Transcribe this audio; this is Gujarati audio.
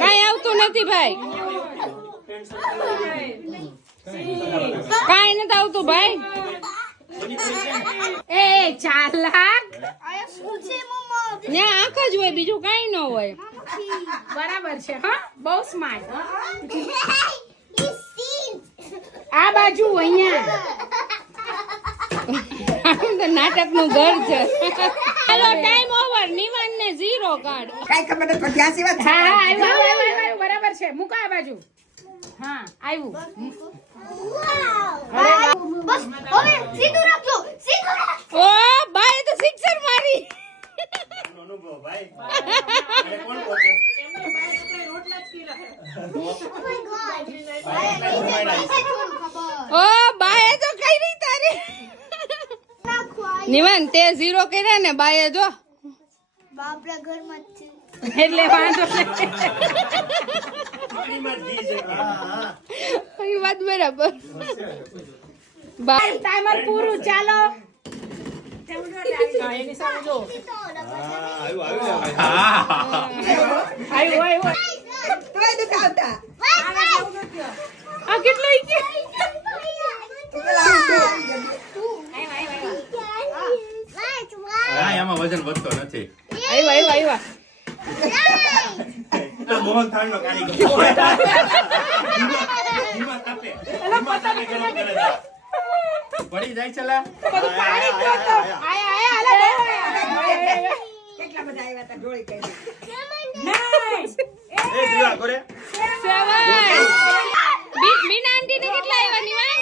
કાઈ આવતું નથી ભાઈ, કાઈ નથી આવતું ભાઈ. એ ચાલાક ત્યાં આંખ જ હોય, બીજું કઈ ન હોય. બરાબર છે. હા, બહુ સ્માર્ટ. આ બાજુ અહીંયા નાટક નું ઘર છે. ચાલો ટાઈમ ઓવર. નિવાન ને 0 કાર્ડ. કઈ ખબર નથી પડતી. આ સિવાય હા આવ્યું. બરાબર છે. મૂકો આ બાજુ. હા આવ્યું. બસ હવે સીધું રાખજો, સીધું રાખજો. ઓ ભાઈ તો સિક્સર મારી. અનુભવ ભાઈ. કોણ પોતે? ઓ બાએ તો કઈ નહીં તારી. નિવાન તે 0 કર્યા ને બાએ જો. બાપરા ઘરમાં જ છે. એટલે વાંધો નહીં. વાત બરાબર. ટાઈમર પૂરું. ચાલો તોય દુખાવતા. આ કેટલો એમાં વજન વધતો નથી. આવ્યા. મોહન થાળ નો કારીગર. પડી જાય ચલા. કેટલા બધા આવ્યા હતા ઢોળી કરી. એ દીવા કરે. મીના આંટી ને કેટલા આવ્યા? નિવાન